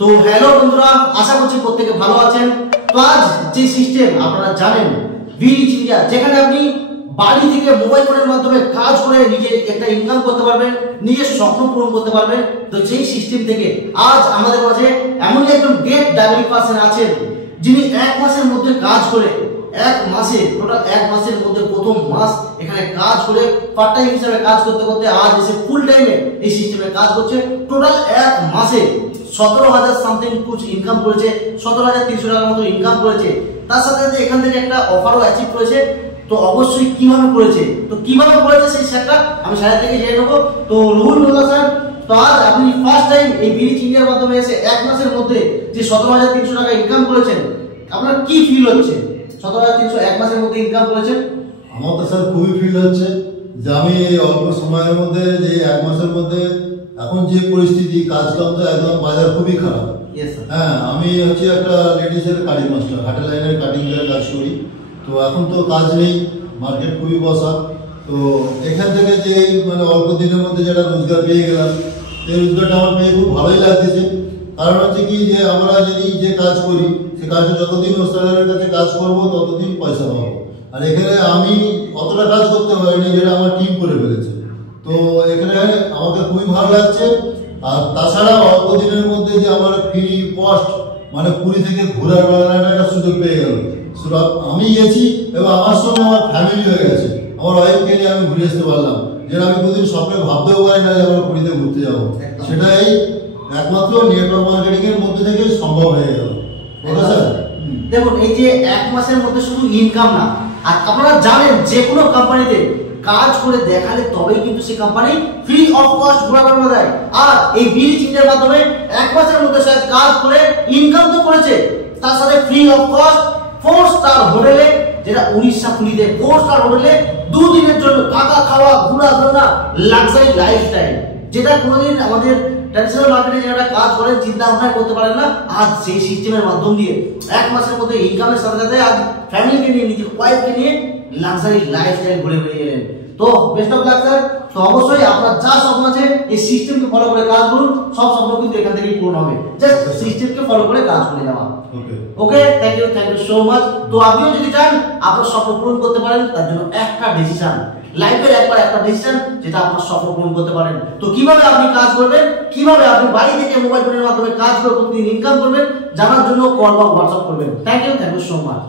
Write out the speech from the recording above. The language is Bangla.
তো হ্যালো বন্ধুরা, আশা করছি প্রত্যেকে ভালো আছেন। তো আজ যে সিস্টেম আপনারা জানেন ভিরিচ ইন্ডিয়া, যেখানে আপনি বাড়ি থেকে মোবাইল ফোনের মাধ্যমে কাজ করে নিজে একটা ইনকাম করতে পারবেন, নিজের স্বপ্ন পূরণ করতে পারবেন। তো সেই সিস্টেম থেকে আজ আমাদের মাঝে এমন একজন গ্রেট ডাইনামিক পারসন আছেন, যিনি এক মাসের মধ্যে কাজ করে টোটাল এক মাসের মধ্যে প্রথম মাস এখানে কাজ করে পার্ট টাইম হিসেবে কাজ করতে করতে আজ এসে ফুল টাইমে এই সিস্টেমে কাজ করছে। টোটাল এক মাসে 17,000 সামথিং কুছ ইনকাম করেছে, 17,300 টাকার মতো ইনকাম করেছে। তার সাথে সাথে এখান থেকে একটা অফারও অ্যাচিভ করেছে। তো অবশ্যই কিভাবে করেছে সেই সেটটা আমি স্যার থেকে জেনে নেবো। তো রুহুল মোল্লা স্যার, তো আজ আপনি ফার্স্ট টাইম এই ভিরিচ ইন্ডিয়ার মাধ্যমে এসে এক মাসের মধ্যে যে 17,300 টাকা ইনকাম করেছেন, আপনার কি ফিল হচ্ছে? 17,300 এক মাসের মধ্যে ইনকাম করেছেন। আমার তো স্যার খুবই ফিল হচ্ছে যে আমি অল্প সময়ের মধ্যে যে এক মাসের মধ্যে, এখন যে পরিস্থিতি কাজ কাম তো একদম বাজার খুবই খারাপ। হ্যাঁ, আমি হচ্ছে একটা লেডিসের কাটিং মাস্টার, হাটের লাইনের কাটিং এর কাজ করি। তো এখন তো কাজ নেই, মার্কেট খুবই বসা। তো এখান থেকে যে মানে অল্প দিনের মধ্যে যেটা রোজগার পেয়ে গেলাম, সেই রোজগারটা আমার পেয়ে খুব ভালোই লাগতেছে। কারণ হচ্ছে কি, যে আমরা যদি যে কাজ করি সে কাজটা যতদিন ওস্তাদের কাছে কাজ করবো ততদিন পয়সা পাবো। আর এখানে আমি অতটা কাজ করতে পারিনি, যেটা আমার টিম করে ফেলেছে। তো এখানে আমাকে খুবই ভালো লাগছে। আর তাছাড়া অল্প দিনের মধ্যে যে আমার ফ্রি কস্ট মানে পুরী থেকে ঘোরার বেড়ানোর একটা সুযোগ পেয়ে গেল। আমি গেছি এবং আমার সঙ্গে আমার ফ্যামিলি হয়ে গেছে, আমার ওয়াইফকে নিয়ে আমি ঘুরে আসতে পারলাম, যেটা আমি কোনদিন স্বপ্নে ভাবতেও পারি না যে আমরা পুরীতে ঘুরতে যাবো। সেটাই একমাত্র নেটওয়ার্ক মার্কেটিং এর মধ্যে থেকে সম্ভব হয়ে গেল। দেখুন, এই যে এক মাসের মধ্যে শুধু ইনকাম না, আর আপনারা জানেন যে কোনো কোম্পানিতে কাজ করে দেখালে তবেই কিন্তু সেই কোম্পানি ফ্রি অফ কস্ট ঘোরা বেড়ানো দেয়। আর এই ভিরিচ ইন্ডিয়ার মাধ্যমে এক মাসের মধ্যে সে কাজ করে ইনকাম তো করেছে, তার সাথে ফ্রি অফ কস্ট 4 স্টার হোটেলে, যেটা উড়িষ্যা পুরীতে 4 স্টার হোটেলে 2 দিনের জন্য থাকা খাওয়া ঘোরাফেরা লাক্সারি লাইফস্টাইল, যেটা কোনোদিন আমাদের ট্র্যাডিশনাল মার্কেটে যারা কাজ করেন চিন্তা ভাবনা করতে পারেন না। আজ সেই সিস্টেমের মাধ্যম দিয়ে এক মাসের মধ্যে ইনকামের সাথে সাথে আজ ফ্যামিলিকে নিয়ে, নিজের ওয়াইফকে নিয়ে লাক্সারি লাইফস্টাইল ঘুরে বেরিয়ে গেলেন। তো বেস্ট অফ লাক স্যার। তো অবশ্যই আপনার যা স্বপ্ন আছে এই সিস্টেমকে ফলো করে কাজ করুন, সব স্বপ্ন কিন্তু এখান থেকেই পূরণ হবে। জাস্ট সিস্টেমকে ফলো করে কাজ করে যাওয়া। ওকে, থ্যাংক ইউ সো মাচ। তো আপনিও যদি চান আপনার স্বপ্ন পূরণ করতে পারেন, তার জন্য একটা ডিসিশন, লাইফের একবার একটা ডিসিশন, যেটা আপনার স্বপ্ন পূরণ করতে পারেন। তো কিভাবে আপনি কাজ করবেন, কিভাবে আপনি বাড়ি থেকে মোবাইল ফোনের মাধ্যমে কাজ করে প্রতিদিন ইনকাম করবেন, জানার জন্য কল বা হোয়াটসঅ্যাপ করবেন। Thank you so much.